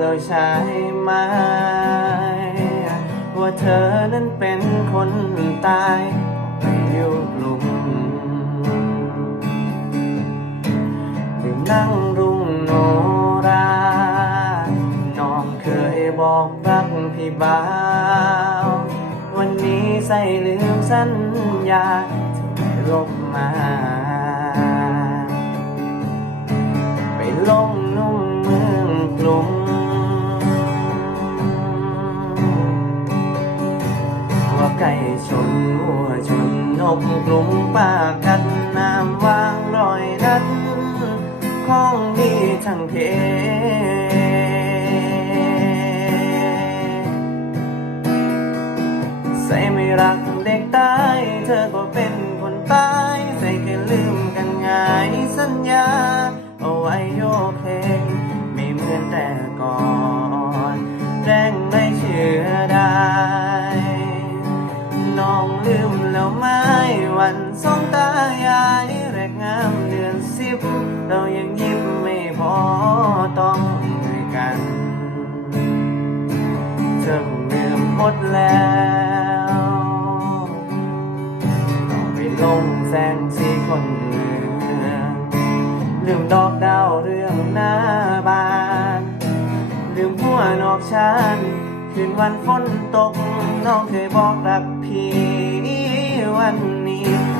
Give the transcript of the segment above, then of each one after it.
แล้วใช่ไหม ว่าเธอนั้นเป็นคนตายไปอยู่กลุ่มหรือนั่งรุ่งโนรา น้องเคยบอกรักพี่บ่าว วันนี้ใส่ลืมสัญญาเธอลบมา ไปลงนุ่มเมืองกรุง กกลุ่มป่ากันน้ำวางรอยนั้นของดีทั้งเพใส่ไม่รักเด็กตายเธอก็เป็นคนตายใส่แค่ลืมกันง่ายสัญญาเอาไว้โยกเพลงไม่เหมือนแต่ก่อนแรงไม่เชื่อได้ สองตายายแรกงามเดือนสิบ เรายังยิ้มไม่พอต้องด้วยกันเธอคงลืมหมดแล้วต้องไปลงแสงสีคนเมืองลืมดอกดาวเรื่องหน้าบาน ลืมหัวนอกชานคืนวันฝนตก น้องเคยบอกรักพี่วันนี้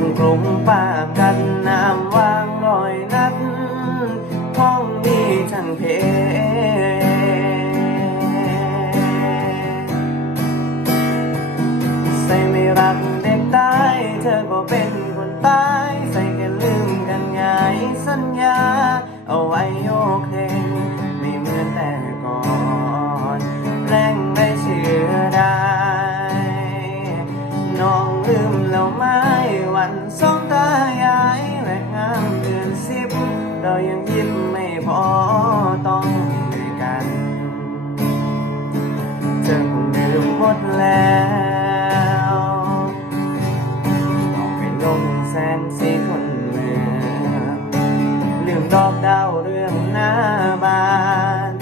กกลุ่มป่ากันน้ำวางรอยนัดห้องนี้ทั้งเพใส่ไม่รักเด็กตายเธอก็เป็นคนตาย ใส่แค่ลืมกันง่ายสัญญา เอาไว้โย วันสองตายายแรกงามเดือนสิบ เรายังยิ้มไม่พอต้องด้วยกันเธอคงลืมหมดแล้วต้องไปลงแสงสีคนเมืองลืมดอกดาวเรื่องหน้าบ้าน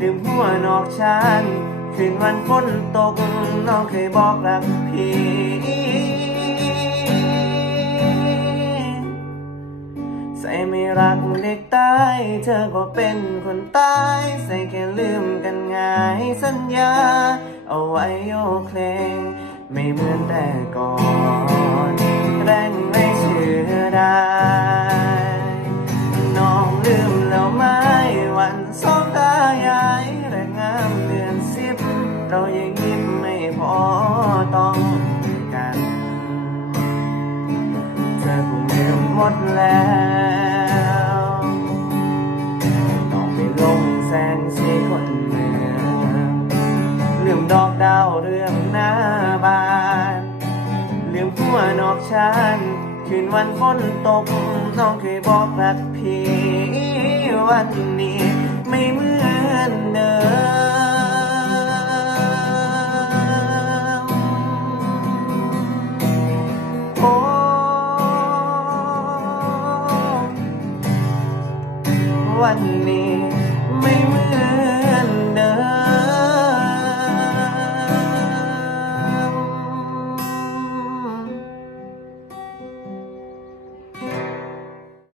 ลืมหัวนอกชานคืนวันฝนตกน้องเคยบอกรักพี่ รักเด็กตายเธอก็เป็นคนตายใส่แค่ลืมกันง่ายสัญญา เอาไว้โยเพลงไม่เหมือนแต่ก่อน แรงไม่เชื่อได้น้องลืมแล้วไหมวันสองตายายแรงงามเดือนสิบเรายังยิ้มไม่พอ นเมืองลืมดอกดาวเรื่องหน้าบานเรื่อมผัวนอกชานคืนวันฝนตกต้องเคยบอกรักพี่วันนี้ไม่เหมือนเดิมโอ้วันนี้